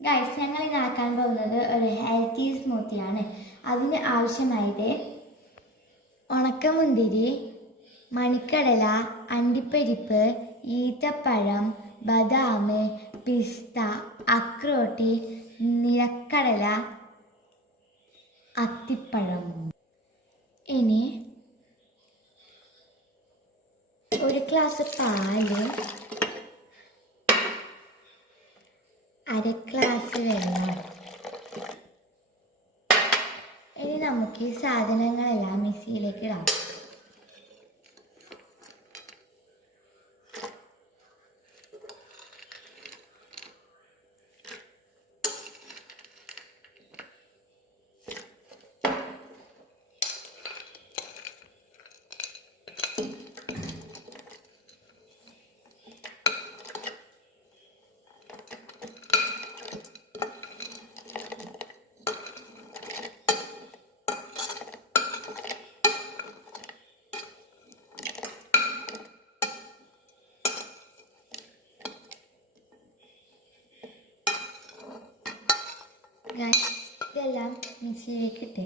Guys, ഞങ്ങൾ ഇന്ന് ആക്കാൻ പോകുന്നത് ഒരു ഹെൽത്തി സ്മൂത്തിയാണ്. അതിന് ആവശ്യമായത് ഉണക്കമുന്തിരി, മണിക്കടല, അണ്ടിപ്പരിപ്പ്, ഈത്തപ്പഴം, ബദാം, പിസ്ത, അക്രോട്ട്, നിലക്കടല, അത്തിപ്പഴം. ഇനി ഒരു ഗ്ലാസ് പാല്, അര ഗ്ലാസ് വെള്ളം. ഇനി നമുക്ക് ഈ സാധനങ്ങളെല്ലാം മിക്സിയിലേക്ക് ഇടാം. ഇതെല്ലാം മിക്സിയിലേക്ക് ഇട്ട്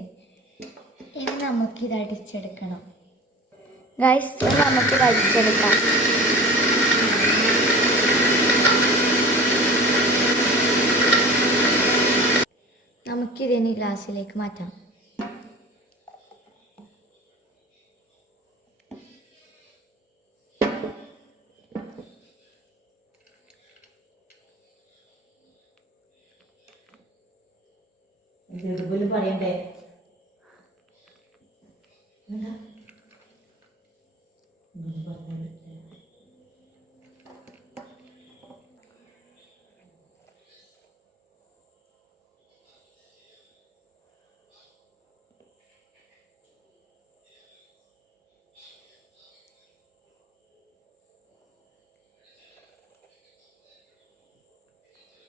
ഇനി നമുക്കിത് അടിച്ചെടുക്കണം. ഗൈസ്, നമുക്കിത് അടിച്ചെടുക്കാം. നമുക്കിതിനി ഗ്ലാസ്സിലേക്ക് മാറ്റാം. പറയണ്ടേ?